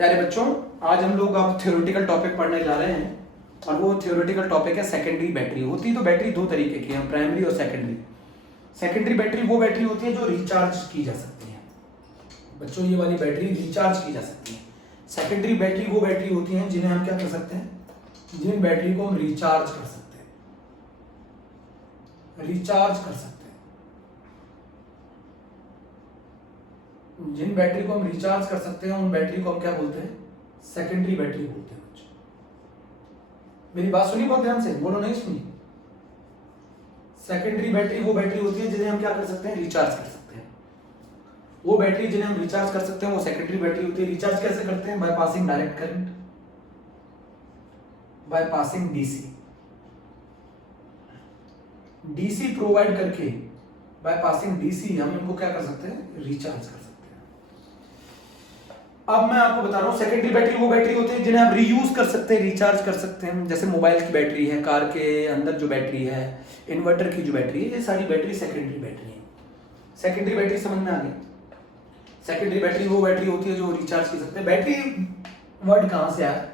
प्यारे बच्चों, आज हम लोग अब थ्योरेटिकल टॉपिक पढ़ने जा रहे हैं और वो थ्योरेटिकल टॉपिक है सेकेंडरी बैटरी। होती तो बैटरी दो तरीके की है, प्राइमरी और सेकेंडरी। सेकेंडरी बैटरी वो बैटरी होती है जो रिचार्ज की जा सकती है। बच्चों, ये वाली बैटरी रिचार्ज की जा सकती है। सेकेंडरी बैटरी वो बैटरी होती हैं जिन्हें हम क्या कर सकते हैं, जिन बैटरी को हम रिचार्ज कर सकते हैं, रिचार्ज कर सकते हैं। जिन बैटरी को हम रिचार्ज कर सकते हैं उन बैटरी को हम क्या बोलते हैं, सेकेंडरी बैटरी बोलते हैं। बच्चों, मेरी बात सुनी बहुत ध्यान से, बोलो नहीं सुनी। सेकेंडरी बैटरी वो बैटरी होती है जिन्हें हम क्या कर सकते हैं, रिचार्ज कर सकते हैं। वो बैटरी जिन्हें हम रिचार्ज कर सकते हैं वो सेकेंडरी बैटरी होती है। रिचार्ज कैसे करते हैं? By passing direct current, by passing DC. DC provide करके, बाय पासिंग डीसी हम इनको क्या कर सकते हैं, रिचार्ज कर सकते हैं। अब मैं आपको बता रहा हूं, सेकेंडरी बैटरी वो बैटरी होती है जिन्हें आप रीयूज कर सकते हैं, रिचार्ज कर सकते हैं। जैसे मोबाइल की बैटरी है, कार के अंदर जो बैटरी है, इन्वर्टर की जो बैटरी है, ये सारी बैटरी सेकेंडरी बैटरी है। सेकेंडरी बैटरी समझ में आ गई? सेकेंडरी बैटरी वो बैटरी होती है जो रिचार्ज कर सकते हैं। बैटरी वर्ड कहां से आया?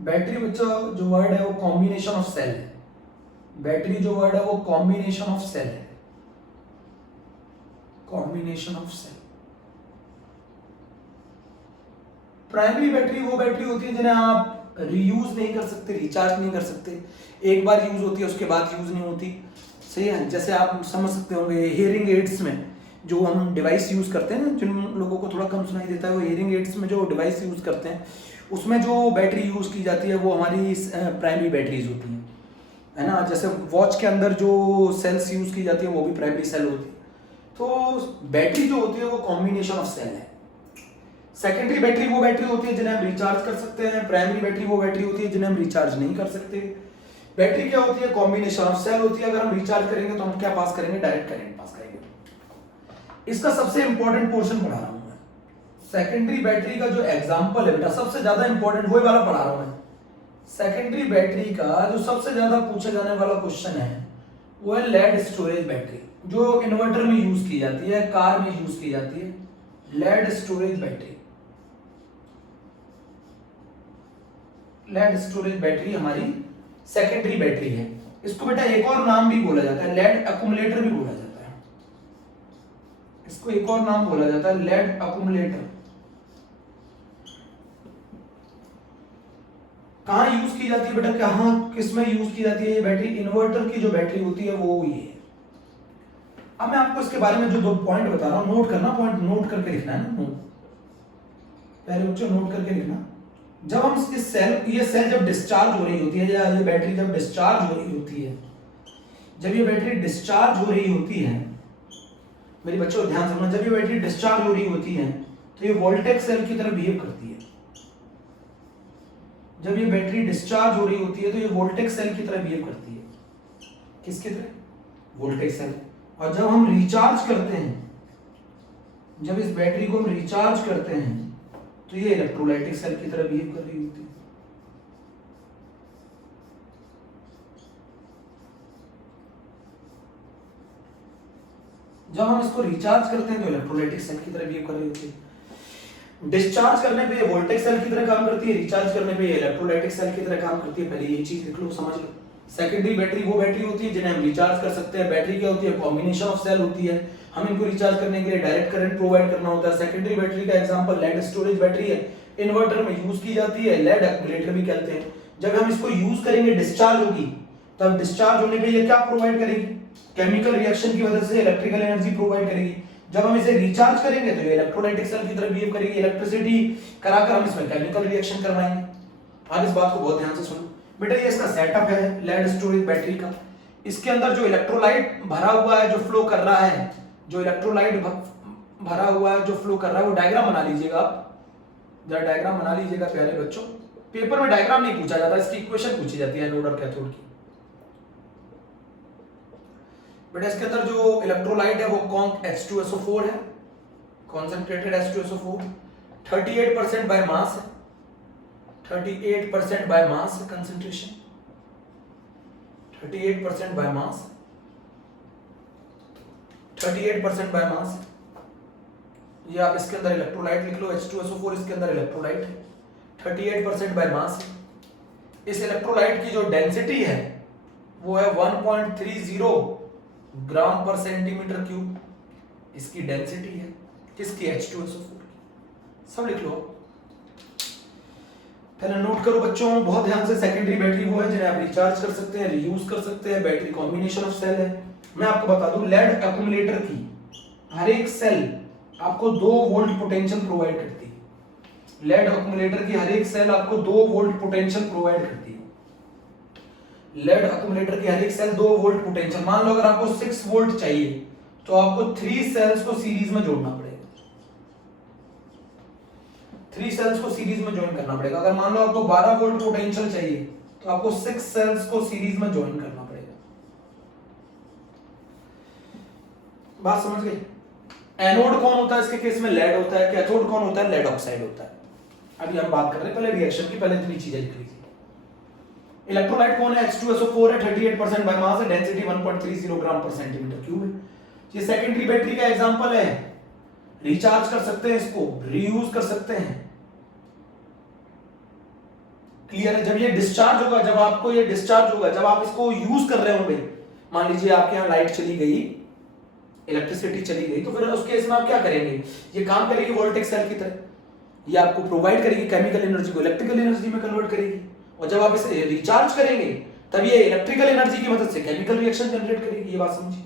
बैटरी बच्चों जो वर्ड है वो कॉम्बिनेशन ऑफ सेल है। बैटरी जो वर्ड है वो कॉम्बिनेशन ऑफ सेल है, combination of cell. Primary battery वो बैटरी होती है जिन्हें आप रीयूज नहीं कर सकते, रिचार्ज नहीं कर सकते। एक बार यूज होती है, उसके बाद यूज नहीं होती। सही है? जैसे आप समझ सकते होंगे हियरिंग एड्स में जो हम डिवाइस यूज करते हैं ना, जिन लोगों को थोड़ा कम सुनाई देता है, वो हियरिंग एड्स में जो डिवाइस यूज करते हैं उसमें जो बैटरी यूज की जाती है वो हमारी प्राइमरी बैटरीज होती हैं, है ना। जैसे वॉच के अंदर जो सेल्स यूज की जाती है वो भी प्राइमरी सेल होती है। तो बैटरी जो होती है वो कॉम्बिनेशन ऑफ सेल है। सेकेंडरी बैटरी वो बैटरी होती है जिन्हें हम रिचार्ज कर सकते हैं। प्राइमरी बैटरी वो बैटरी होती है जिन्हें हम रिचार्ज नहीं कर सकते। बैटरी क्या होती है? कॉम्बिनेशन ऑफ सेल होती है। अगर हम रिचार्ज करेंगे तो हम क्या पास करेंगे, डायरेक्ट करंट पास करेंगे। इसका सबसे इंपॉर्टेंट पोर्शन पढ़ा रहा हूं मैं। सेकेंडरी बैटरी का जो एग्जांपल है बेटा, सबसे ज्यादा इंपॉर्टेंट वही वाला पढ़ा रहा हूं मैं। सेकेंडरी बैटरी का जो सबसे ज्यादा पूछा जाने वाला क्वेश्चन है वो है लेड स्टोरेज बैटरी, जो इन्वर्टर में यूज की जाती है, कार में यूज की जाती है। Lead storage battery, lead storage battery हमारी सेकेंडरी बैटरी है। इसको बेटा एक और नाम भी बोला जाता है, लेड अक्यूमुलेटर भी बोला जाता है। इसको एक और नाम बोला जाता है, लेड अक्यूमुलेटर। कहां यूज की जाती है बेटा, कहां किसमें यूज की जाती है ये बैटरी? इन्वर्टर की जो बैटरी होती है वो ये है। अब मैं आपको इसके बारे में जो दो पॉइंट बता रहा हूं, नोट करना, पॉइंट नोट करके लिखना है ना, नोट पहले बच्चों नोट करके लिखना। जब हम इस सेल, ये सेल जब डिस्चार्ज हो रही होती है, या ये बैटरी जब डिस्चार्ज हो रही होती है, जब ये बैटरी डिस्चार्ज हो रही होती है, मेरे बच्चों ध्यान से सुनना, जब ये बैटरी डिस्चार्ज हो रही होती है तो ये वोल्टेज सेल की तरह बिहेव करती है। जब ये बैटरी डिस्चार्ज हो रही होती है तो ये वोल्टेज सेल की तरह बिहेव करती है। किसकी तरह? Voltage cell. और जब हम रिचार्ज करते हैं, जब इस बैटरी को हम रिचार्ज करते हैं तो ये इलेक्ट्रोलाइटिक सेल की तरह बिहेव कर रही होती है। जब हम इसको रिचार्ज करते हैं तो इलेक्ट्रोलाइटिक सेल की तरह बिहेव कर रही होती है। डिस्चार्ज करने पे ये वोल्टेज सेल की तरह काम करती है, रिचार्ज करने पे ये इलेक्ट्रोलाइटिक सेल की तरह काम करती है। पहले ये चीज लिख लो, समझ लो। सेकेंडरी बैटरी वो बैटरी होती है जिन्हें हम रिचार्ज कर सकते हैं। बैटरी क्या होती है? कॉम्बिनेशन ऑफ सेल होती है। हम इनको रिचार्ज करने के लिए डायरेक्ट करंट प्रोवाइड करना होता है। सेकेंडरी बैटरी का एग्जांपल लेड स्टोरेज बैटरी है, इन्वर्टर में यूज की जाती है, लेड एक्यूमुलेटर भी कहते हैं। जब हम इसको यूज करेंगे, डिस्चार्ज होगी, तब डिस्चार्ज होने पे ये क्या प्रोवाइड करेगी? केमिकल रिएक्शन की वजह से इलेक्ट्रिकल एनर्जी प्रोवाइड करेगी। जब हम इसे रिचार्ज करेंगे तो ये इलेक्ट्रोलाइटिक सेल की तरह बिहेव करेगी, इलेक्ट्रिसिटी कराकर हम इसमें केमिकल रिएक्शन करवाएंगे। आप इस बात को बहुत ध्यान से सुनो बेटा, ये इसका सेटअप है लेड स्टोरेज बैटरी का। इसके अंदर जो इलेक्ट्रोलाइट भरा हुआ है, जो फ्लो कर रहा है, जो इलेक्ट्रोलाइट भरा हुआ है, जो फ्लो कर रहा है, वो डायग्राम बना लीजिएगा आप। जरा डायग्राम बना लीजिएगा प्यारे बच्चों। पेपर में डायग्राम नहीं पूछा जाता, इसकी इक्वेशन पूछी जाती है एनोड और कैथोड की। बेटा इसके अंदर जो इलेक्ट्रोलाइट है वो कॉन्क H2SO4 है, कॉन्सेंट्रेटेड H2SO4। 38% बाय मास है, 38% बाय मास है concentration, 38% by mass, 38% by mass. ये आप इसके अंदर इलेक्ट्रोलाइट लिख लो, H2SO4 इसके अंदर इलेक्ट्रोलाइट है। 38% बाय मास है। इस इलेक्ट्रोलाइट की जो डेंसिटी है वो है 1.30 ग्राम पर सेंटीमीटर क्यूब, इसकी डेंसिटी है। किसकी? H2SO4 की। सब लिख लो। पहले नोट करो बच्चों बहुत ध्यान से। सेकेंडरी बैटरी वो है जिन्हें आप रिचार्ज कर सकते हैं, रीयूज कर सकते हैं। बैटरी कॉम्बिनेशन ऑफ सेल है। मैं आपको बता दूं, लेड एक्यूमुलेटर की हर एक सेल आपको 2 वोल्ट पोटेंशियल प्रोवाइड करती है। लेड एक्यूमुलेटर की हर एक सेल आपको 2 वोल्ट पोटेंशियल प्रोवाइड करती है। लेड एक्यूमुलेटर की हर एक सेल 2 वोल्ट पोटेंशियल। मान लो अगर आपको 6 वोल्ट चाहिए तो आपको 3 सेल्स को सीरीज में जोड़ना पड़ेगा। 3 सेल्स को सीरीज में ज्वाइन करना पड़ेगा। अगर मान लो आपको 12 वोल्ट पोटेंशियल चाहिए तो आपको 6 सेल्स को सीरीज में ज्वाइन करना पड़ेगा। बात समझ गए? एनोड कौन होता है इसके केस में? लेड होता है। कैथोड कौन होता है? लेड ऑक्साइड होता है। अभी हम बात कर रहे हैं पहले रिएक्शन की, पहले इतनी चीजें लिख लीजिए। इलेक्ट्रोलाइट कौन है? H2SO4 है, 38% बाय मास है, डेंसिटी 1.30 ग्राम पर सेंटीमीटर क्यूब है। ये सेकेंडरी बैटरी का एग्जांपल है। रिचार्ज कर सकते हैं इसको, रीयूज कर सकते हैं। क्लियर है? जब ये डिस्चार्ज होगा, जब आपको ये डिस्चार्ज होगा, जब आप इसको यूज कर रहे होंगे, मान लीजिए आपके यहाँ लाइट चली गई, इलेक्ट्रिसिटी चली गई, तो फिर उस केस में आप क्या करेंगे? ये काम करेगी वोल्टेज सेल की तरह। ये आपको प्रोवाइड करेगी केमिकल एनर्जी को इलेक्ट्रिकल एनर्जी में कन्वर्ट करेगी। और जब आप इसे रिचार्ज करेंगे तब ये इलेक्ट्रिकल एनर्जी की मदद से केमिकल रिएक्शन जनरेट करेगी। ये बात समझिए।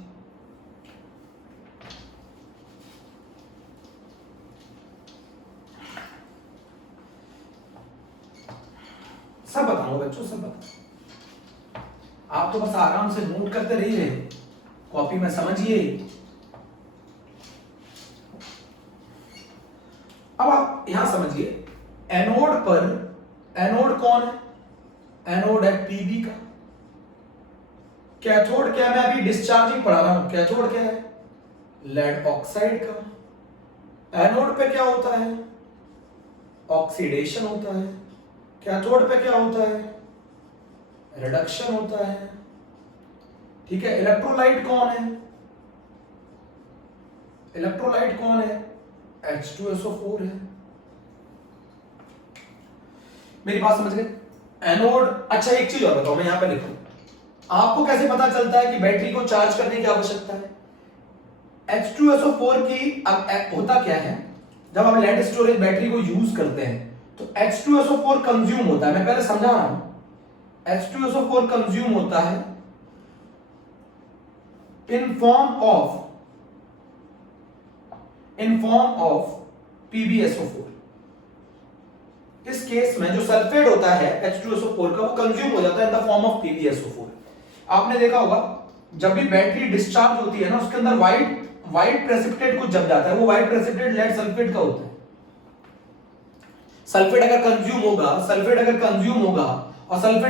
सब बताऊंगा बच्चों, सब बताऊंगा। आप तो बस आराम से नोट करते रहिए, कॉपी में समझिए। अब आप यहां समझिए, एनोड पर, एनोड कौन है? एनोड है पीबी का। कैथोड क्या? मैं अभी डिस्चार्जिंग पढ़ा रहा हूं। कैथोड क्या है? लेड ऑक्साइड का। एनोड पे क्या होता है? ऑक्सीडेशन होता है। कैथोड पे क्या होता है? रिडक्शन होता है। ठीक है। इलेक्ट्रोलाइट कौन है? इलेक्ट्रोलाइट कौन है? H2SO4 है। मेरी बात समझ गए? एनोड। अच्छा एक चीज और बताओ, मैं यहां पे लिखूं, आपको कैसे पता चलता है कि बैटरी को चार्ज करने की आवश्यकता है? H2SO4 की अब होता क्या है, जब आप लेड स्टोरेज बैटरी को यूज करते हैं तो H2SO4 कंज्यूम होता है। मैं पहले समझा रहा हूं, H2SO4 कंज्यूम होता है इन फॉर्म ऑफ PbSO4। इस केस में जो सल्फेट होता है H2SO4 का, वो कंज्यूम हो जाता है in the form of PbSO4। आपने देखा होगा जब भी बैटरी डिस्चार्ज होती है ना, उसके अंदर व्हाइट प्रेसिपिटेट कुछ जम जाता है। वो व्हाइट प्रेसिपिटेट लेड सल्फेट का होता है। सल्फेट अगर कंज्यूम होगा और सल्फेट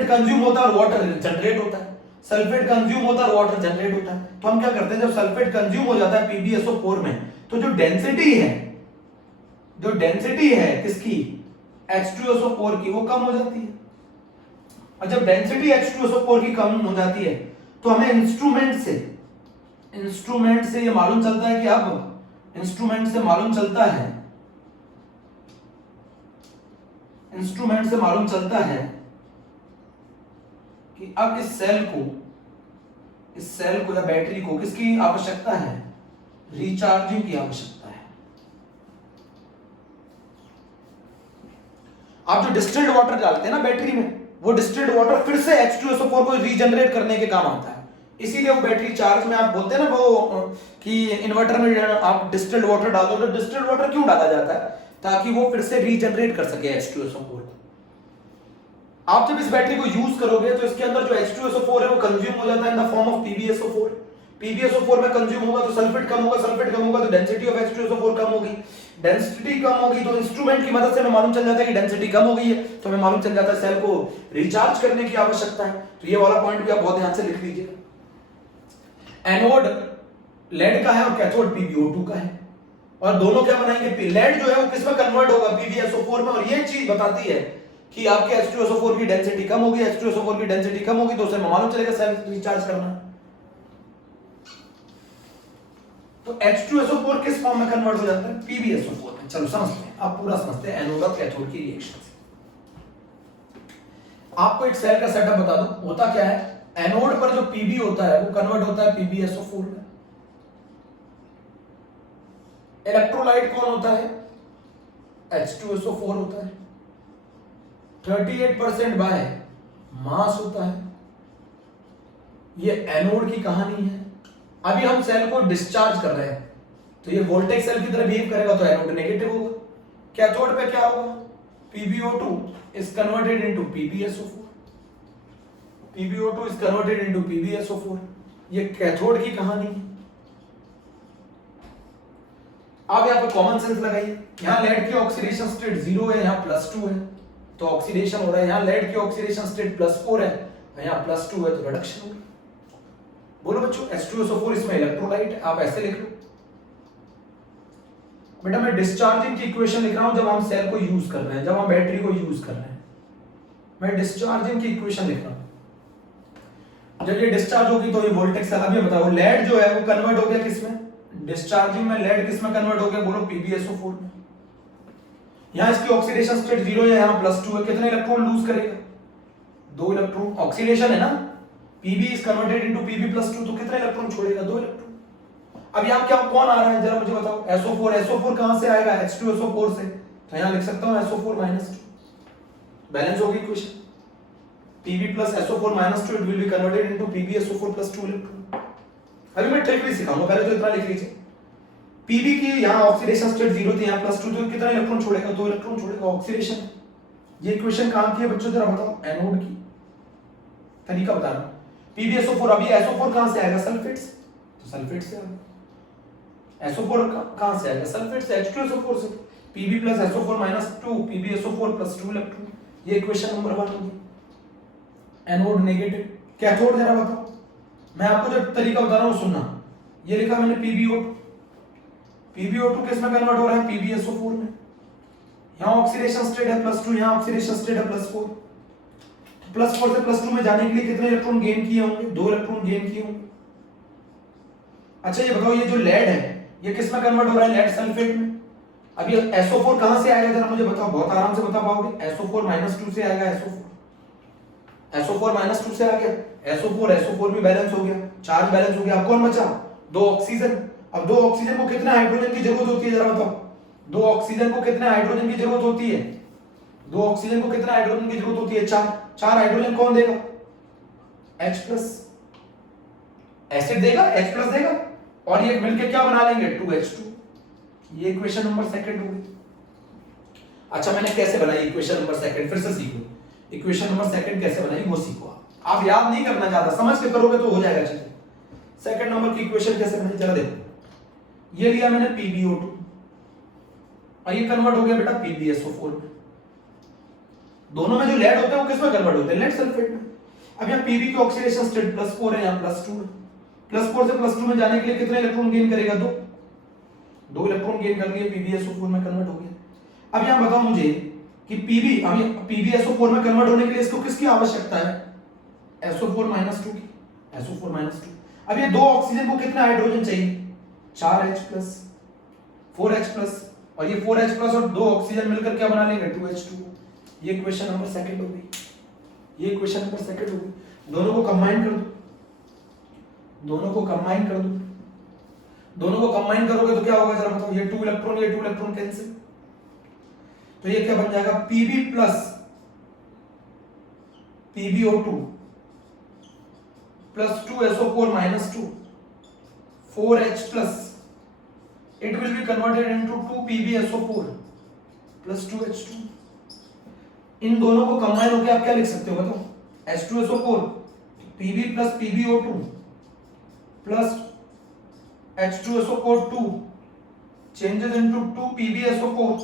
कंज्यूम होता है और वाटर जनरेट होता है, सल्फेट कंज्यूम होता है और वाटर जनरेट होता है। तो हम क्या करते हैं, जब सल्फेट कंज्यूम हो जाता है PbSO4 में, तो जो डेंसिटी है किसकी? H2SO4 की, वो कम हो जाती है। और जब डेंसिटी H2SO4 की कम हो जाती है तो हमें इंस्ट्रूमेंट से ये मालूम चलता है कि अब इंस्ट्रूमेंट से मालूम चलता है कि अब इस सेल को या बैटरी को किसकी आवश्यकता है? रिचार्जिंग की आवश्यकता है। आप जो डिस्टिल्ड वाटर डालते हैं ना बैटरी में, वो डिस्टिल्ड वाटर फिर से H2SO4 को रीजनरेट करने के काम आता है। इसीलिए वो बैटरी चार्ज में, आप बोलते हैं ना वो कि इन्वर्टर में आप डिस्टिल्ड वाटर डाल दो, तो डिस्टिल्ड वाटर क्यों डाला जाता है? ताकि वो फिर से रीजनरेट कर सके H2SO4। आप जब इस बैटरी को यूज करोगे तो इसके अंदर जो H2SO4 है वो कंज्यूम हो जाता है in the form of PbSO4। PbSO4 में कंज्यूम होगा तो सल्फेट कम होगा तो डेंसिटी ऑफ H2SO4 कम होगी। डेंसिटी कम होगी तो इंस्ट्रूमेंट की मदद से हमें मालूम चल जाता है कि डेंसिटी कम हो गई है, तो हमें मालूम चल जाता है सेल को रिचार्ज करने की आवश्यकता है। तो ये वाला पॉइंट भी आप बहुत ध्यान से लिख लीजिएगा। एनोड लेड का है और कैथोड PbO2 का है। और दोनों क्या बनाएंगे? लेड जो है वो किस में कन्वर्ट होगा? PbSO4 में। और ये चीज बताती है कि आपके H2SO4 की डेंसिटी कम होगी। H2SO4 की डेंसिटी कम होगी तो उसे मालूम चलेगा सेल रिचार्ज करना। तो H2SO4 किस फॉर्म में कन्वर्ट हो जाता है? PbSO4 में। चलो समझते हैं, आप पूरा समझते हैं एनोड और कैथोड की रिएक्शन। आपको एक सेल का सेटअप बता दूं, होता क्या है, एनोड पर जो पीबी होता है वो कन्वर्ट होता है पीबीएसओ4 में। इलेक्ट्रोलाइट कौन होता है, H2SO4 होता है। 38% बाय मास होता है। ये एनोड की कहानी है। अभी हम सेल को डिस्चार्ज कर रहे हैं, तो ये वोल्टेज सेल की तरह बिहेव करेगा, तो एनोड नेगेटिव होगा। कैथोड पे क्या होगा, PbO2 is converted into PbSO4. PbO2 is converted into PbSO4. ये कैथोड की कहानी है। अब यहाँ पे कॉमन सेंस लगाइए, यहाँ लेड की ऑक्सीडेशन स्टेट 0 है, यहाँ +2 है, तो ऑक्सीडेशन हो रहा है। यहाँ लेड की ऑक्सीडेशन स्टेट +4 है, यहाँ +2 है, तो रिडक्शन होगी। बोलो बच्चों, H2SO4 इसमें इलेक्ट्रोलाइट है, आप ऐसे लिख लो। बेटा मैं डिस्चार्जिंग की इक्वेशन लिख रहा हूं जब हम सेल को यूज कर रहे हैं, जब हम बैटरी को यूज कर रहे हैं, मैं डिस्चार्जिंग की इक्वेशन लिख रहा हूं। जब ये डिस्चार्ज होगी तो ये वोल्टेज सेल, अभी बताओ लेड जो है वो कन्वर्ट हो गया किसमें, डिस्चार्जिंग में लेड किसमें कन्वर्ट हो गया, बोलो PbSO4 में। यहां इसकी ऑक्सीडेशन स्टेट 0 है, यहां +2 है, कितने इलेक्ट्रॉन लूज करेगा, 2 इलेक्ट्रॉन। ऑक्सीडेशन है ना, Pb is converted into Pb+2, तो कितने इलेक्ट्रॉन छोड़ेगा, 2 इलेक्ट्रॉन। अब यहाँ क्या कौन आ रहा है जरा मुझे बताओ, SO4 कहां से आएगा, H2SO4 से, तो यहां लिख सकता हूं SO4-2, बैलेंस होगी equation. Pb plus SO4-2 it will be converted into PbSO4+2 electron. अभी मैं ट्रिक भी सिखाऊंगा, पहले तो इतना लिख लीजिए। Pb की यहाँ ऑक्सीडेशन स्टेट 0 थी, यहाँ +2, तो कितना इलेक्ट्रॉन छोड़ेगा, 2 इलेक्ट्रॉन छोड़ेगा, ऑक्सीडेशन। ये इक्वेशन कहां की है बच्चों, जरा बताओ, एनोड की। तरीका बता रहा हूं, PbSO4, अभी SO4 कहां से आएगा, सल्फेट से, तो सल्फेट से आएगा। SO4 कहां से आएगा, सल्फेट से, H2SO4 से। Pb plus SO4-2 PbSO4+2 electron, ये इक्वेशन नंबर 1 होगी। Anode negative. कैथोड जरा बताओ, मैं आपको जो तरीका बता रहा हूं सुनना। ये लिखा मैंने PbO2 किस में कन्वर्ट हो रहा है, PbSO4 में। यहां ऑक्सीडेशन स्टेट है +2, यहां ऑक्सीडेशन स्टेट है +4। +4 से +2 में जाने के लिए कितने इलेक्ट्रॉन गेन किए होंगे, 2 इलेक्ट्रॉन गेन किए होंगे। अच्छा ये बताओ, ये जो लेड है ये किस में कन्वर्ट हो रहा है, लेड सल्फेट में। अब ये SO4 कहां से आएगा जरा मुझे बताओ, बहुत आराम से बता पाओगे, SO4-2 से आएगा। SO4-2 से आ गया, SO4 भी बैलेंस हो गया, चार्ज बैलेंस हो गया। अब कौन बचा, 2 ऑक्सीजन। अब 2 ऑक्सीजन को कितने हाइड्रोजन की जरूरत होती है जरा बताओ, 2 ऑक्सीजन को कितने हाइड्रोजन की जरूरत होती है, 2 ऑक्सीजन को कितने हाइड्रोजन की जरूरत होती है, 4 हाइड्रोजन कौन देगा, H+, एसिड देगा, H+ देगा, और ये मिलके क्या बना लेंगे, 2H2। ये इक्वेशन नंबर 2 होगी। अच्छा मैंने कैसे बनाई इक्वेशन नंबर 2, फिर से सीखो। इक्वेशन नंबर 2 कैसे बनाई वो सीखो। आप याद नहीं करना ज्यादा, समझ के करोगे तो हो जाएगा चीजें। सेकंड नंबर की इक्वेशन कैसे बनाई जरा देखो। ये लिया मैंने PbO2 और ये कन्वर्ट हो गया बेटा PbSO4 में। दोनों में जो लेड होता है वो किस में कन्वर्ट होता है, लेड सल्फेट में। अब यहाँ Pb की ऑक्सीडेशन स्टेट +4 है, यहाँ +2 है। +4 से +2 में जाने के लिए कितने इलेक्ट्रॉन गेन करेगा, 2 इलेक्ट्रॉन गेन कर लिए, PbSO4 में कन्वर्ट हो गया। अब यहाँ बताओ मुझे कि PbSO4 में कन्वर्ट होने के लिए इसको किसकी आवश्यकता है, SO4-2 की, SO4-2। अब ये 2 ऑक्सीजन को कितना हाइड्रोजन चाहिए, 4H+, 4H+, और ये 4H+ और 2 ऑक्सीजन मिलकर क्या बना लेंगे, 2H2। ये इक्वेशन नंबर 2 हो गई। ये इक्वेशन नंबर 2 हो गई। दोनों को कंबाइन कर दो, दोनों को कंबाइन कर दो। दोनों को कंबाइन करोगे तो क्या होगा जरा बताओ, ये 2 इलेक्ट्रॉन कैंसिल, तो ये क्या बन जाएगा, Pb plus PbO2 plus 2SO4-2 4H+, it will be converted into 2PbSO4 plus 2H2। इन दोनों को कंबाइन होकर आप क्या लिख सकते हो बताओ, H2SO4 Pb plus PbO2 plus H2SO4 2 changes into 2PbSO4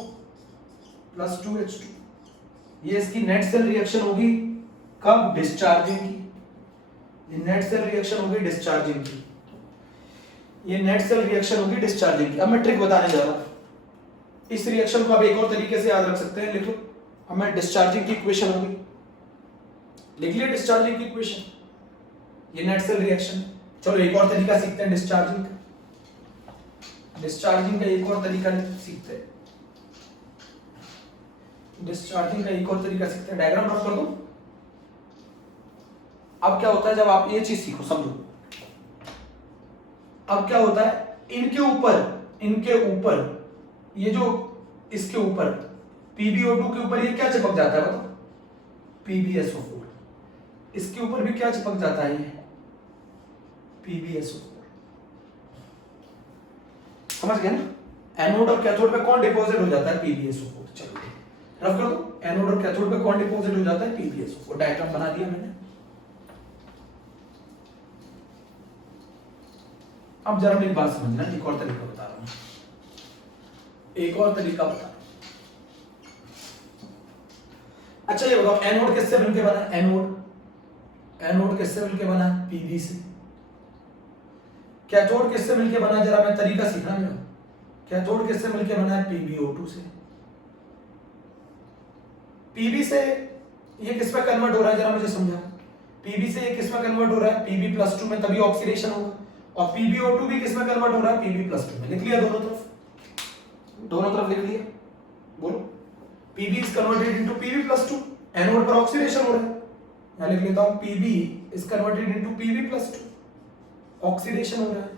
plus 2H2। ये इसकी नेट सेल रिएक्शन होगी कब, डिस्चार्जिंग की। ये नेट सेल रिएक्शन होगी डिस्चार्जिंग की, ये नेट सेल रिएक्शन होगी डिस्चार्जिंग की। अब मैं ट्रिक बताने जा रहा हूं। इस रिएक्शन को आप एक और तरीके से याद रख सकते हैं, लिखो। अब मैं डिस्चार्जिंग की इक्वेशन होगी, लिख लिया डिस्चार्जिंग की इक्वेशन, ये नेट सेल रिएक्शन। चलो एक और तरीका सीखते हैं डिस्चार्जिंग का। डिस्चार्जिंग का एक और तरीका सीखते हैं, डिस्चार्जिंग का एक और तरीका सीखते हैं। डायग्राम ड्रॉ कर दो। अब क्या होता है जब आप ये चीज सीखो, समझो, अब क्या होता है, इनके ऊपर ये जो इसके ऊपर PbO2 के ऊपर ये क्या चिपक जाता है बताओ, PbSO4, इसके ऊपर भी क्या चिपक जाता है, ये PbSO4, समझ गए ना। एनोड और कैथोड पे कौन डिपॉजिट हो जाता है, PbSO4। चलो रफ कर दो, एनोड और कैथोड पे कौन डिपॉजिट हो जाता है, PbSO4। डायग्राम बना दिया मैंने। अब जरा मेरी बात समझना, एक और तरीका बता रहा हूं, एक और तरीका बता रहा हूं। अच्छा ये बताओ, एनोड किससे मिलके बना है, एनोड किससे मिलके बना है, Pb से। कैथोड किससे मिलके बना है, जरा मैं तरीका सीखना मेरा, कैथोड किससे मिलके बना है, PbO2 से। Pb से ये किस में कन्वर्ट हो रहा है, जरा मुझे समझा, Pb से ये किस में कन्वर्ट हो रहा है, Pb+2 में, तभी ऑक्सीडेशन होगा। और PbO2 भी किस में कन्वर्ट हो रहा है, Pb+2 में। लिख लिया दोनों तरफ लिख लिया, बोलो। Pb is converted into Pb+2, anode पर ऑक्सीडेशन हो रहा है, मैं लिख लेता हूं Pb is converted into Pb+2, oxidation हो रहा है।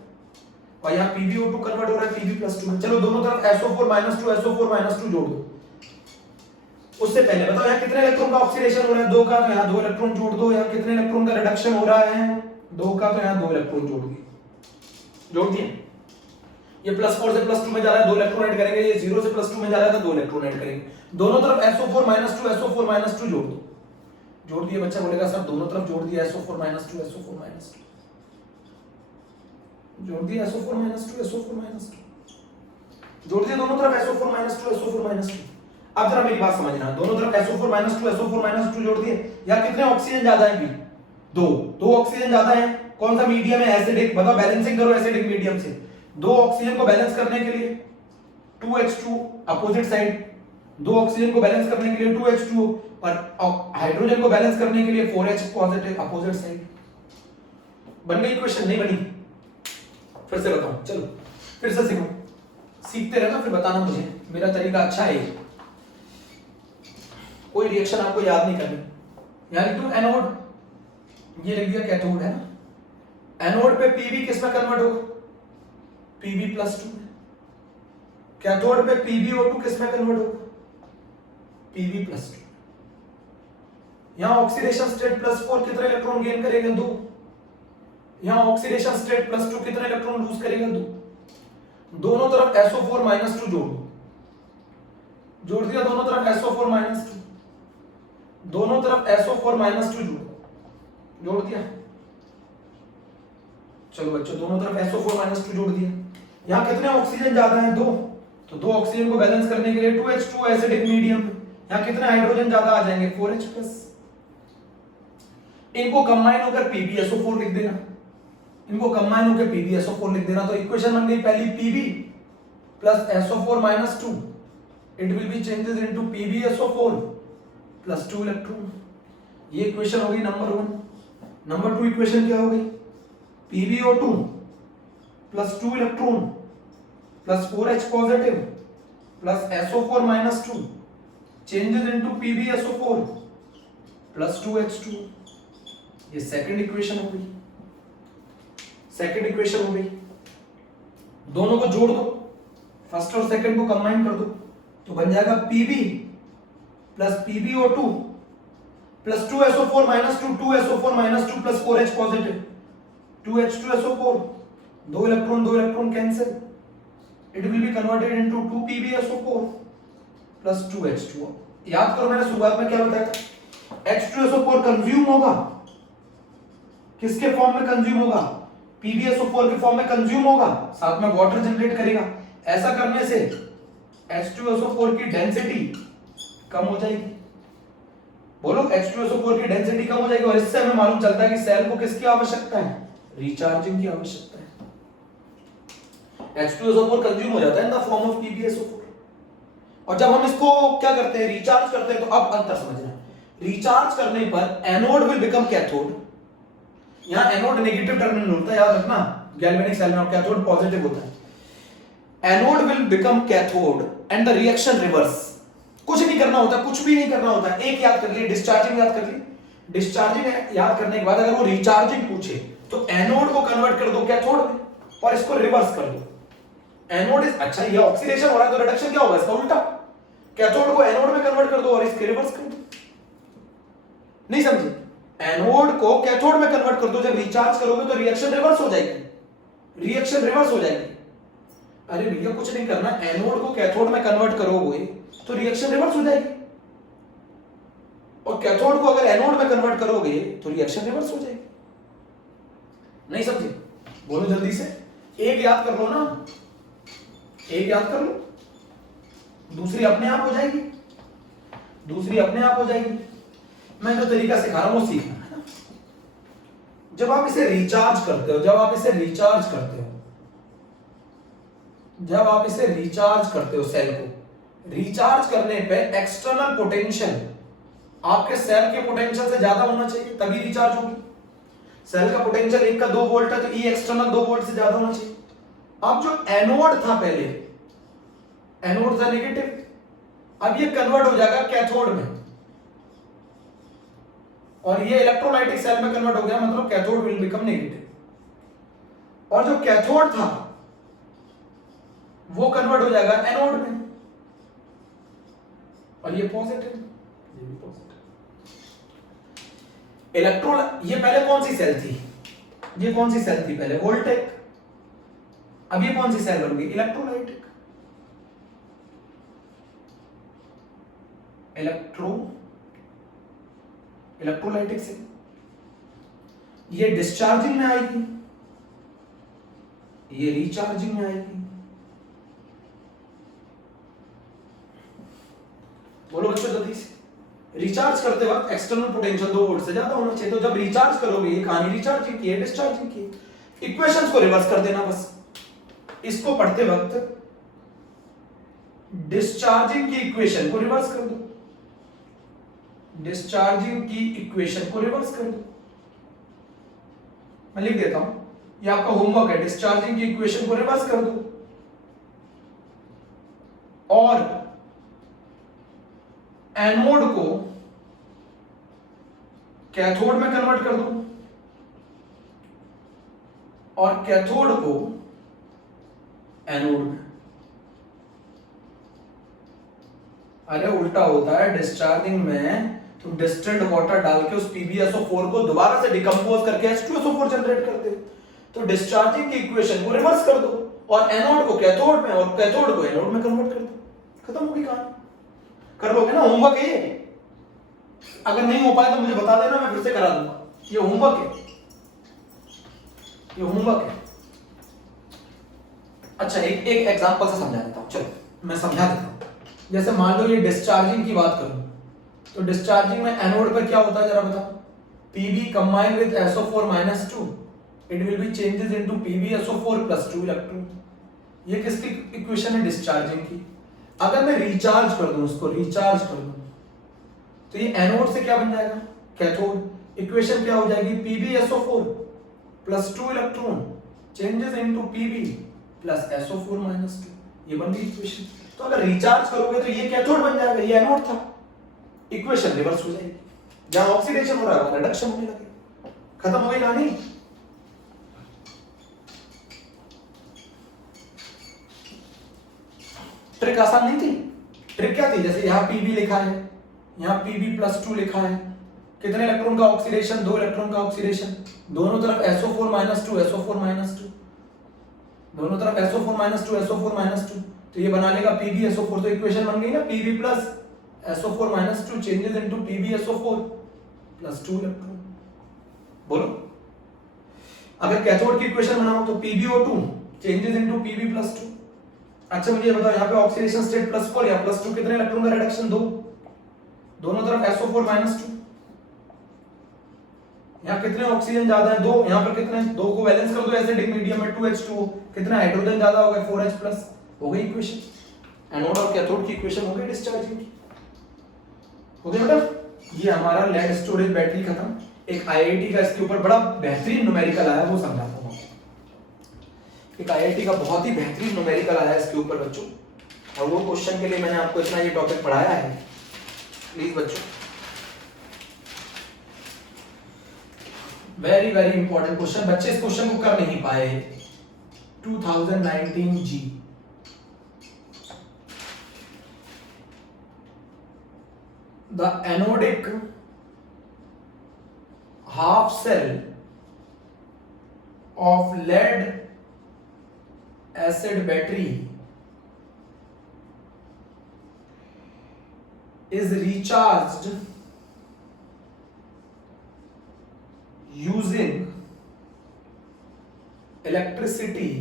और यहाँ PbO2 कन्वर्ट हो रहा है Pb+2 में। चलो दोनों तरफ SO4-2 जोड़ दो। उससे पहले बताओ यहाँ कितने इलेक्ट्रॉन का ऑक्सीडेशन हो रहा है, 2 का, तो यहाँ 2 इलेक्ट्रॉन जोड़ दो। यहाँ कितने इलेक्ट्रॉन का रिडक्शन हो रहा है, 2 का, तो यहाँ 2 इलेक्ट्रॉन जोड़ दिए। ये +4 से +2 में जा रहा है, 2 इलेक्ट्रॉन ऐड करेंगे। ये 0 से +2 में जा रहा है, तो 2 इलेक्ट्रॉन ऐड करेंगे। दोनों तरफ SO4-2 जोड़ दिए। बच्चा बोलेगा सर दोनों तरफ जोड़ दिया, SO4-2 जोड़ दिया, SO4-2 जोड़ दिया दोनों तरफ, SO4-2। अब जरा मेरी बात समझना, दोनों तरफ SO4-2 जोड़ दिए। यहाँ कितने ऑक्सीजन ज्यादा है, 2 ऑक्सीजन ज्यादा है। कौन सा मीडियम है, एसिडिक, बताओ, बैलेंसिंग करो एसिडिक मीडियम से। 2 ऑक्सीजन को बैलेंस करने के लिए 2H2 अपोजिट साइड, 2 ऑक्सीजन को बैलेंस करने के लिए 2H2 और हाइड्रोजन को बैलेंस करने के लिए 4H पॉजिटिव अपोजिट साइड। बन गई इक्वेशन, नहीं बनी? फिर से बताऊं, चलो फिर से सीखो, सीखते रहना, फिर बताना मुझे, मेरा तरीका अच्छा है। कोई रिएक्शन आपको याद नहीं करनी। यहां लिख दूं एनोड, ये लिख दिया कैथोड है ना। एनोड पे Pb किस में कन्वर्ट होगा, Pb+2 में। कैथोड पे PbO2 किस में कन्वर्ट होगा, Pb+2। यहां ऑक्सीडेशन स्टेट +4 कितने इलेक्ट्रॉन गेन करेगा, 2। यहां ऑक्सीडेशन स्टेट +2 कितने इलेक्ट्रॉन लूज करेगा, 2। दोनों तरफ SO4-2 जोड़ दिया, दोनों तरफ SO4-2, दोनों तरफ SO4-2 जोड़ दिया। चलो बच्चों, दोनों तरफ SO4-2 जोड़ दिया। यहाँ कितने ऑक्सीजन ज्यादा हैं, 2, तो 2 ऑक्सीजन को बैलेंस करने के लिए 2H2 एसिडिक मीडियम। यहाँ कितने हाइड्रोजन ज्यादा आ जाएंगे, 4H+। इनको कंबाइन होकर PbSO4 लिख देना, इनको कंबाइन होकर PbSO4 लिख देना। तो इक्वेशन बन गई पहली, Pb plus SO4-2, it will be changes into PbSO4 plus 2 electron. ये इक्वेशन हो गई नंबर 1। नंबर 2 इक्वेशन क्या हो गई, PbO2 plus 2 electron plus 4H positive plus SO4-2 changes into PbSO4 plus 2H2। ये सेकंड इक्वेशन हो गई, सेकंड इक्वेशन हो गई। दोनों को जोड़ दो, फर्स्ट और सेकंड को कंबाइन कर दो, तो बन जाएगा Pb plus PbO2 plus 2SO4-2, 2SO4-2 plus 4H positive, 2H2SO4, 2 electron cancel, it will be converted into 2PbSO4 plus 2H2। याद करो मैंने शुरुआत में क्या बताया, H2SO4 कंज्यूम होगा, किसके फॉर्म में कंज्यूम होगा, PbSO4 के फॉर्म में कंज्यूम होगा, साथ में वाटर जनरेट करेगा। ऐसा करने से H2SO4 की डेंसिटी कम हो जाएगी। बोलो, H2SO4 की डेंसिटी कम हो जाएगी। और इससे हमें मालूम चलता है कि सेल को किसकी आवश्यकता है, रिचार्जिंग की आवश्यकता है। H2SO4 कंज्यूम हो जाता है in the form of PbSO4। और जब हम इसको क्या करते हैं, रिचार्ज करते हैं, तो अब अंतर समझना, रिचार्ज करने पर एनोड विल बिकम कैथोड। यहां एनोड नेगेटिव टर्मिनल होता है, याद रखना, गैल्वेनिक सेल में कैथोड पॉजिटिव होता है। Anode will become cathode and the reaction reverse. कुछ नहीं करना होता, कुछ भी नहीं करना होता। एक याद कर लिए, डिस्चार्जिंग याद कर लिए। डिस्चार्जिंग याद करने के बाद अगर वो रिचार्जिंग पूछे तो एनोड को कन्वर्ट कर दो कैथोड में और इसको रिवर्स कर दो। एनोड इज अच्छा, ये ऑक्सीडेशन हो रहा है तो रिडक्शन क्या होगा इसका उल्टा, कैथोड को एनोड में कन्वर्ट कर दो और इसके रिवर्स कर दो। नहीं समझे? एनोड को कैथोड में कन्वर्ट कर दो, जब रिचार्ज करोगे तो रिएक्शन रिवर्स हो जाएगी, रिएक्शन रिवर्स हो जाएगी। अरे भैया कुछ नहीं करना, एनोड को कैथोड में कन्वर्ट करोगे तो रिएक्शन रिवर्स हो जाएगी, और कैथोड को अगर एनोड में कन्वर्ट करोगे तो रिएक्शन रिवर्स हो जाएगी। नहीं समझे? बोलो जल्दी से। एक याद कर लो ना, एक याद कर लो, दूसरी अपने आप हो जाएगी, दूसरी अपने आप हो जाएगी। मैं जो तरीका सिखा रहा हूं वो सीखना है ना। जब आप इसे रिचार्ज करते हो, जब आप इसे रिचार्ज करते हो, जब आप इसे रिचार्ज करते हो, सेल को रिचार्ज करने पे एक्सटर्नल पोटेंशियल आपके सेल के पोटेंशियल से ज्यादा होना चाहिए तभी रिचार्ज होगी। सेल का पोटेंशियल 1 का 2 वोल्ट है तो ई एक्सटर्नल 2 वोल्ट से ज्यादा होना चाहिए। अब जो एनोड था पहले, एनोड था नेगेटिव, अब ये कन्वर्ट हो जाएगा कैथोड में और ये इलेक्ट्रोलाइटिक सेल में कन्वर्ट हो गया, मतलब कैथोड विल बिकम नेगेटिव। और जो कैथोड था वो कन्वर्ट हो जाएगा एनोड में और ये पॉजिटिव, ये भी पॉजिटिव। ये पहले कौन सी सेल थी, ये कौन सी सेल थी पहले, वोल्टेक। अब ये कौन सी सेल बन गई, इलेक्ट्रोलाइटिक, इलेक्ट्रोलाइटिक से ये डिस्चार्जिंग में आएगी, ये रिचार्जिंग में आएगी। बोलो बच्चों जल्दी से। रिचार्ज करते वक्त एक्सटर्नल पोटेंशियल 2 वोल्ट से ज्यादा होना चाहिए, तो जब रिचार्ज करोगे ये कहानी रिचार्जिंग की है, डिस्चार्जिंग की है। इक्वेशंस को रिवर्स कर देना बस। इसको पढ़ते वक्त डिस्चार्जिंग की इक्वेशन को रिवर्स कर दो, डिस्चार्जिंग की इक्वेशन को रिवर्स कर दो। मैं लिख देता हूं, ये आपका होमवर्क है, डिस्चार्जिंग की इक्वेशन को रिवर्स कर दो और एनोड को कैथोड में कन्वर्ट कर दो और कैथोड को एनोड में। अरे उल्टा होता है, डिस्चार्जिंग में तुम डिस्टिल्ड वाटर डाल के उस PbSO4 को दोबारा से डिकम्पोज करके H2SO4 जनरेट करते हो, तो डिस्चार्जिंग की इक्वेशन को रिवर्स कर दो और एनोड को कैथोड में और कैथोड को एनोड में कन्वर्ट कर दो, खत्म होगी कहानी। कर लोगे ना, होमवर्क है ये। अगर नहीं हो पाए तो मुझे बता देना, मैं फिर से करा दूंगा। ये होमवर्क है, ये होमवर्क है। अच्छा एक एग्जांपल से समझा देता हूं, चलो मैं समझा देता हूं। जैसे मान लो ये डिस्चार्जिंग की बात करूं तो डिस्चार्जिंग में एनोड पर क्या होता है जरा बताओ, Pb combined with SO4 - 2 it will be changes into PbSO4 + 2 electron. ये किसकी इक्वेशन है, डिस्चार्जिंग की। अगर मैं रिचार्ज कर दूं, उसको रिचार्ज कर दूं तो ये एनोड से क्या बन जाएगा, कैथोड। इक्वेशन क्या हो जाएगी, PbSO4 + 2 electron changes into Pb + SO4 - 2, ये बन गई इक्वेशन। तो अगर रिचार्ज करोगे तो ये कैथोड बन जाएगा, ये एनोड था, इक्वेशन रिवर्स हो जाएगी। जहां ऑक्सीडेशन हो रहा है वहां रिडक्शन होने लगेगा, खत्म हो गई कहानी। ट्रिक आसान नहीं थी? ट्रिक क्या थी, जैसे यहाँ Pb लिखा है, यहाँ Pb + 2 लिखा है, कितने इलेक्ट्रॉन का ऑक्सीडेशन, 2 इलेक्ट्रॉन का ऑक्सीडेशन, दोनों तरफ SO4 - 2 SO4 - 2, दोनों तरफ SO4 - 2 SO4 - 2, तो ये बना लेगा PbSO4। तो इक्वेशन बन गई ना, Pb + SO4 - 2 changes into PbSO4 + 2 electron. बोलो अगर कैथोड की इक्वेशन बनाओ तो PbO2 चेंजेस इनटू Pb + 2। अच्छा मुझे बताओ यहाँ पे ऑक्सीडेशन स्टेट +4 या +2, कितने इलेक्ट्रॉन का रिडक्शन, 2, दोनों तरफ SO4 - 2। यहाँ कितने ऑक्सीजन ज्यादा है, 2, यहाँ पर कितने, 2 को बैलेंस कर दो एसिडिक मीडियम में 2H2O, कितना हाइड्रोजन ज्यादा हो गया, 4H+, हो गई इक्वेशन। एनोड और कैथोड की इक्वेशन हो गई डिस्चार्जिंग की, हो गया बेटा। ये हमारा लेड स्टोरेज बैटरी खत्म। एक IIT का इसके ऊपर बड़ा बेहतरीन न्यूमेरिकल आया, वो समझाता हूँ। एक IIT का बहुत ही बेहतरीन न्यूमेरिकल आया इसके ऊपर बच्चों, और वो क्वेश्चन के लिए मैंने आपको इतना ये टॉपिक पढ़ाया है। प्लीज बच्चों वेरी वेरी इंपॉर्टेंट क्वेश्चन, बच्चे इस क्वेश्चन को कर नहीं पाए। 2019 जी। The anodic half cell of lead acid battery is recharged using electricity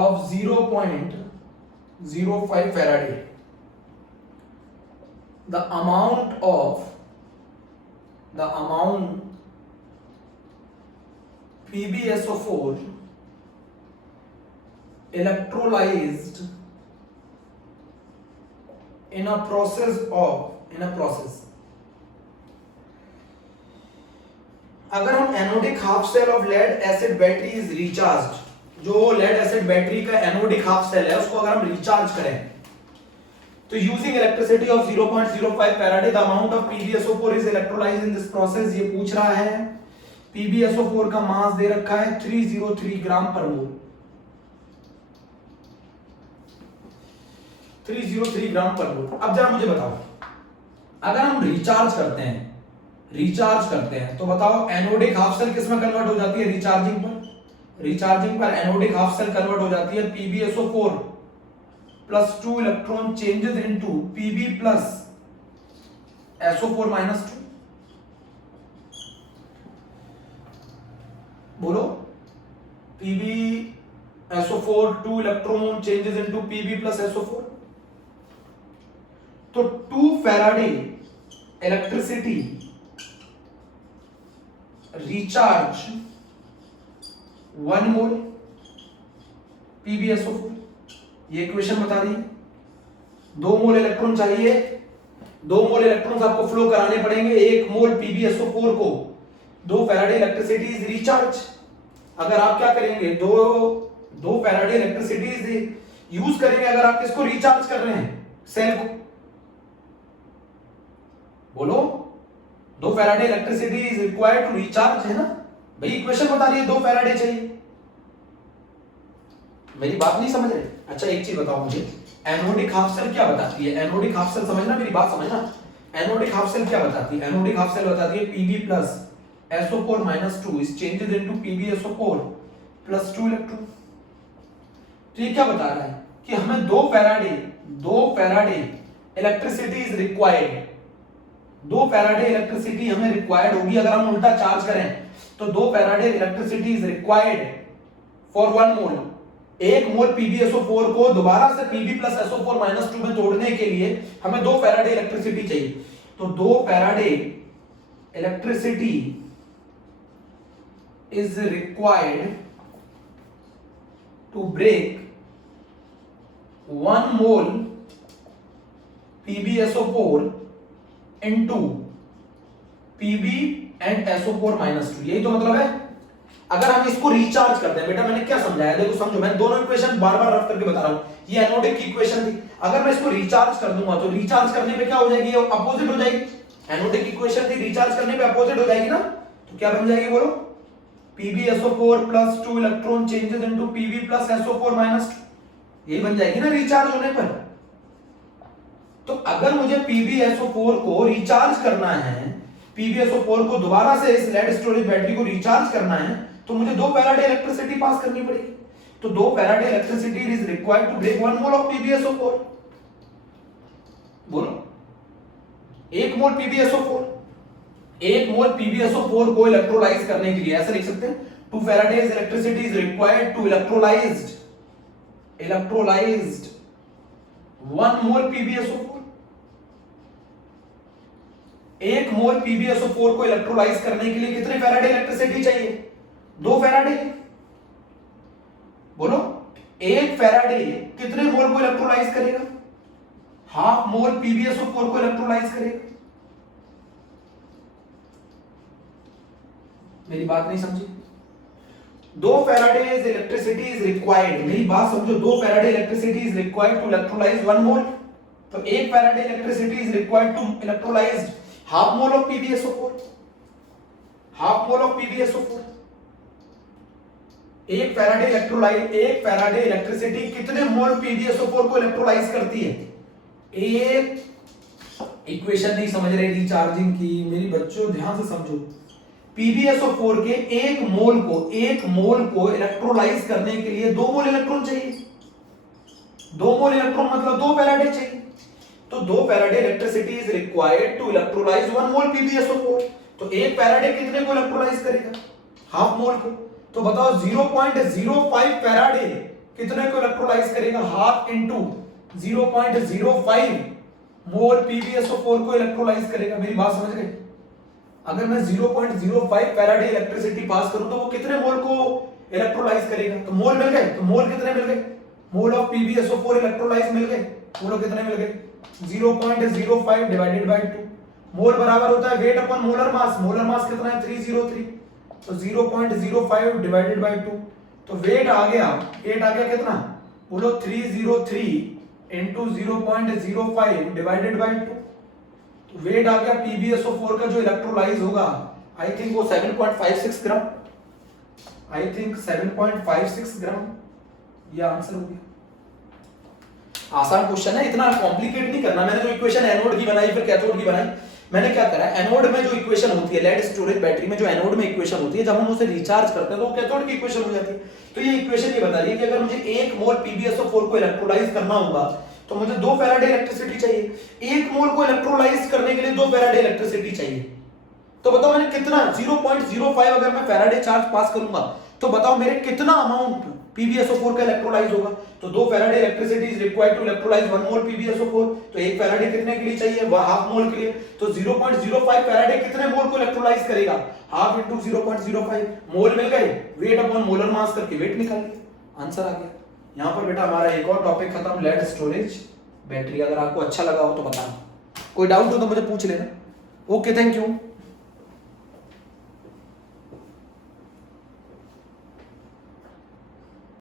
of 0.05 Faraday. The amount PbSO4 electrolyzed in a process अगर हम anodic half cell of lead acid battery is recharged, जो lead acid battery का anodic half cell है उसको अगर हम recharge करें तो using electricity of 0.05 Faraday the amount of PbSO4 is electrolysed in this process. ये पूछ रहा है PbSO4 का मास दे रखा है 303 ग्राम पर मोल, 303 ग्राम पर मोल। अब जरा मुझे बताओ, अगर हम रिचार्ज करते हैं तो बताओ एनोडिक हाफ सेल किस में कन्वर्ट हो जाती है? रिचार्जिंग पर एनोडिक हाफ सेल कन्वर्ट हो जाती है PbSO4 plus 2 electron changes into Pb plus SO4 minus 2। बोलो, PbSO4 2 electron changes into Pb plus SO4। तो 2 Faraday electricity recharge 1 mole PbSO4। ये इक्वेशन बता दी। 2 मोल इलेक्ट्रॉन चाहिए, 2 मोल इलेक्ट्रॉन्स आपको फ्लो कराने पड़ेंगे। 1 मोल PbSO4 को 2 फैराडे इलेक्ट्रिसिटी इज रिचार्ज। अगर आप क्या करेंगे, 2 फैराडे इलेक्ट्रिसिटी यूज करेंगे अगर आप किसको रिचार्ज कर रहे हैं? सेल को। बोलो, 2 Faraday electricity is required to recharge, है ना भाई? इक्वेशन बता रही है 2 फैराडे चाहिए। मेरी बात नहीं समझ रहे? अच्छा एक चीज बताओ मुझे, एनोडिक हाफ सेल क्या बताती है? एनोडिक हाफ सेल समझना, मेरी बात समझना। एनोडिक हाफ सेल क्या बताती है? एनोडिक हाफ सेल बताती है Pb plus SO4 minus 2 is changes into PbSO4 plus 2 electron. तो ये क्या बता रहा है कि हमें 2 Faraday electricity is required. 2 Faraday electricity हमें रिक्वायर्ड होगी। अगर हम उल्टा चार्ज करें तो 2 Faraday electricity is required for 1 mole. 1 mole PbSO4 को दोबारा से Pb plus SO4 minus 2 में तोड़ने के लिए हमें 2 फैराडे इलेक्ट्रिसिटी चाहिए। तो 2 Faraday electricity is required to break 1 mole PbSO4 into Pb and SO4 minus 2। यही तो मतलब है। अगर हम इसको रिचार्ज करते हैं, बेटा मैंने क्या समझाया देखो, समझो, मैं दोनों इक्वेशन बार बार रफ करके बता रहा हूं। ये एनोडिक की इक्वेशन थी, अगर मैं इसको रिचार्ज कर दूंगा तो रिचार्ज करने पे क्या हो जाएगी? अपोजिट हो जाएगी। एनोडिक की इक्वेशन थी, रिचार्ज करने पे अपोजिट हो जाएगी ना। तो क्या बन जाएगी बोलो? PbSO4 plus 2 electron changes into Pb plus SO4 minus 2। यही बन जाएगी ना रिचार्ज होने पर। तो अगर मुझे PbSO4 को रिचार्ज करना है, PbSO4 को दोबारा से इस लेड स्टोरेज बैटरी को रिचार्ज करना है, तो मुझे 2 फैराडे इलेक्ट्रिसिटी पास करनी पड़ेगी। तो 2 Faraday electricity is required to break 1 mole of PbSO4। बोलो, 1 मोल PbSO4, 1 मोल PbSO4 को इलेक्ट्रोलाइज करने के लिए ऐसे लिख सकते हैं 2 Faraday electricity is required to electrolysed 1 mole PbSO4। 1 mole PbSO4 को इलेक्ट्रोलाइज करने के लिए कितने फैराडे इलेक्ट्रिसिटी चाहिए? 2 फैराडे। बोलो, 1 फैराडे कितने मोल को इलेक्ट्रोलाइज करेगा? हाफ मोल PbSO4 को इलेक्ट्रोलाइज करेगा। मेरी बात नहीं समझी? 2 फैराडे इलेक्ट्रिसिटी इज रिक्वायर्ड, मेरी बात समझो, 2 Faraday electricity is required to electrolyse 1 mole. तो 1 Faraday electricity is required to electrolyse half mole of PbSO4। Half mole of PbSO4। एक फैराडे इलेक्ट्रिसिटी कितने मोल PbSO4 को इलेक्ट्रोलाइज करती है? एक इक्वेशन नहीं समझ रहे रिचार्जिंग की, मेरी बच्चों ध्यान से समझो। PbSO4 के एक मोल को इलेक्ट्रोलाइज करने के लिए 2 मोल इलेक्ट्रॉन चाहिए। 2 मोल इलेक्ट्रॉन मतलब 2 फैराडे चाहिए। तो 2 Faraday electricity is required to electrolyse 1 mole PbSO4। तो एक फैराडे कितने को इलेक्ट्रोलाइज करेगा? हाफ मोल को। तो बताओ 0.05 फैराडे कितने को इलेक्ट्रोलाइज करेगा? हाफ इंटू 0.05 मोल PbSO4 को इलेक्ट्रोलाइज करेगा। मेरी बात समझ गए? अगर मैं 0.05 फैराडे इलेक्ट्रिसिटी पास करूं तो वो कितने मोल को इलेक्ट्रोलाइज करेगा? तो मोल मिल गए। तो मोल कितने मिल गए? मोल ऑफ PbSO4 इलेक्ट्रोलाइज मिल गए। मोल कितने मिल गए? 0.05 डिवाइडेड बाय 2। मोल बराबर होता है weight upon molar mass. Molar mass कितना है? 303। तो 0.05 डिवाइडेड बाय 2। तो वेट आ गया कितना? बोलो 303 इंटू 0.05 डिवाइडेड बाय 2। तो वेट आ गया PbSO4 का जो इलेक्ट्रोलाइज होगा, आई थिंक वो 7.56 ग्राम। आई थिंक 7.56 ग्राम ये आंसर हो गया। आसान क्वेश्चन है, इतना कॉम्प्लिकेट नहीं करना। मैंने जो इक्वेशन एनोड की बनाई फिर कैथोड की बनाई, मैंने क्या करा? एनोड में जो इक्वेशन होती है लेड स्टोरेज बैटरी में, जो एनोड में इक्वेशन होती है, जब हम उसे रिचार्ज करते हैं तो वो कैथोड की इक्वेशन हो जाती है। तो ये इक्वेशन ये बता रही है कि अगर मुझे 1 मोल PbSO4 को इलेक्ट्रोलाइज करना होगा तो मुझे 2 फैराडे इलेक्ट्रिसिटी चाहिए। 1 मोल को इलेक्ट्रोलाइज करने के लिए 2 फैराडे इलेक्ट्रिसिटी चाहिए। तो बताओ मैंने कितना 0.05 अगर मैं फैराडे चार्ज पास करूंगा तो बताओ मेरे कितना अमाउंट PbSO4 का इलेक्ट्रोलाइज होगा? तो 2 Faraday electricity is required to electrolyse 1 mole PbSO4। तो 1 फैराडे कितने के लिए चाहिए? वह हाफ मोल के लिए। तो 0.05 फैराडे कितने मोल को इलेक्ट्रोलाइज करेगा? Half into 0.05। मोल मिल गए, वेट अपॉन मोलर मास करके वेट निकाल लिया, आंसर आ गया। यहां पर बेटा हमारा एक और टॉपिक खत्म, लेड स्टोरेज बैटरी। अगर आपको अच्छा लगा हो तो बताना, कोई डाउट हो तो मुझे पूछ लेना। Okay, thank you.